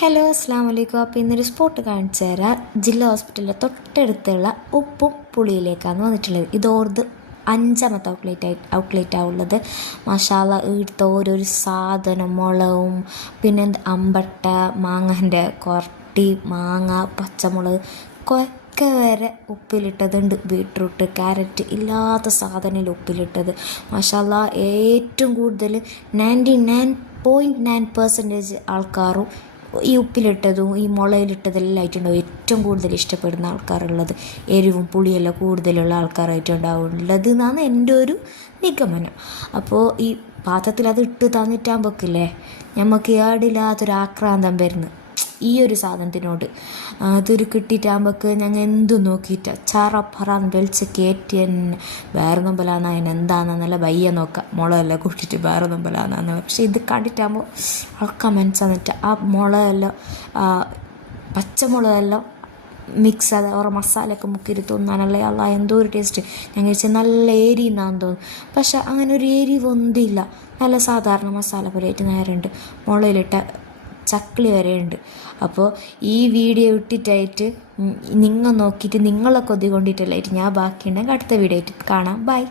Hello അസ്സാം വലൈക്കും. അപ്പോൾ ഇന്നൊരു സ്പോട്ട് കാണിച്ചു തരാം. ജില്ലാ ഹോസ്പിറ്റലിൻ്റെ തൊട്ടടുത്തുള്ള ഉപ്പും പുളിയിലേക്കാണ് വന്നിട്ടുള്ളത്. ഇതോർത്ത് 5ാമത്തെ ഔട്ട്ലെറ്റാണ് ഉള്ളത്. മാഷാല്ല ഇവിടുത്തെ ഓരോരു സാധനം മുളകും പിന്നെ അമ്പട്ട മാങ്ങൻ്റെ കൊരട്ടി മാങ്ങ പച്ചമുളക് കൊക്ക വരെ ഉപ്പിലിട്ടതുണ്ട്. ബീട്രൂട്ട് ക്യാരറ്റ് ഇല്ലാത്ത സാധനം ഉപ്പിലിട്ടത്. മാഷാല്ല ഏറ്റവും കൂടുതൽ 99.9% ആൾക്കാരും ഈ ഉപ്പിലിട്ടതും ഈ മുളയിലിട്ടതെല്ലാം ആയിട്ടുണ്ടാവും ഏറ്റവും കൂടുതൽ ഇഷ്ടപ്പെടുന്ന ആൾക്കാരുള്ളത്. എരിവും പുളിയെല്ലാം കൂടുതലുള്ള ആൾക്കാരായിട്ടുണ്ടാവുള്ളത് എന്നാണ് എൻ്റെ ഒരു നിഗമനം. അപ്പോൾ ഈ പാത്രത്തിൽ അത് ഇട്ട് തന്നിട്ടാകുമ്പോക്കില്ലേ നമുക്ക് ഏടില്ലാത്തൊരു ആക്രാന്തം വരുന്നു ഈ ഒരു സാധനത്തിനോട്. അതൊരു കിട്ടിയിട്ടാകുമ്പോൾക്ക് ഞങ്ങൾ എന്തും നോക്കിയിട്ട് ചറപ്പറാന്ന് വെളിച്ച് കയറ്റി തന്നെ വേറെ നമ്പലാന്ന് അതിനെന്താണെന്നല്ല വയ്യ നോക്കാം മുളകെല്ലാം കൂട്ടിയിട്ട് വേറെ നമ്പലാണെന്ന്. പക്ഷേ ഇത് കണ്ടിട്ടാകുമ്പോൾ ആൾക്കാർ മനസ്സന്നിട്ട് ആ മുളകെല്ലാം പച്ചമുളകെല്ലാം മിക്സ് ആയത് ഓരോ മസാലയൊക്കെ മുക്കിയിട്ട് തിന്നാനല്ല അല്ല എന്തോ ഒരു ടേസ്റ്റ്. ഞാൻ കഴിച്ചാൽ നല്ല എരിന്നാന്ന് തോന്നും. പക്ഷെ അങ്ങനെ ഒരു എരിവൊന്നുമില്ല. നല്ല സാധാരണ മസാല പൊടിയായിട്ട് നേരമുണ്ട്. മുളയിലിട്ട ചക്കിളി വരെ ഉണ്ട്. അപ്പോൾ ഈ വീഡിയോ ഇട്ടിട്ടായിട്ട് നിങ്ങൾ നോക്കിയിട്ട് നിങ്ങളെ കൊതി കൊണ്ടിട്ടല്ലായിട്ട് ഞാൻ ബാക്കിയുണ്ടെങ്കിൽ അടുത്ത വീഡിയോ ആയിട്ട് കാണാം. ബൈ.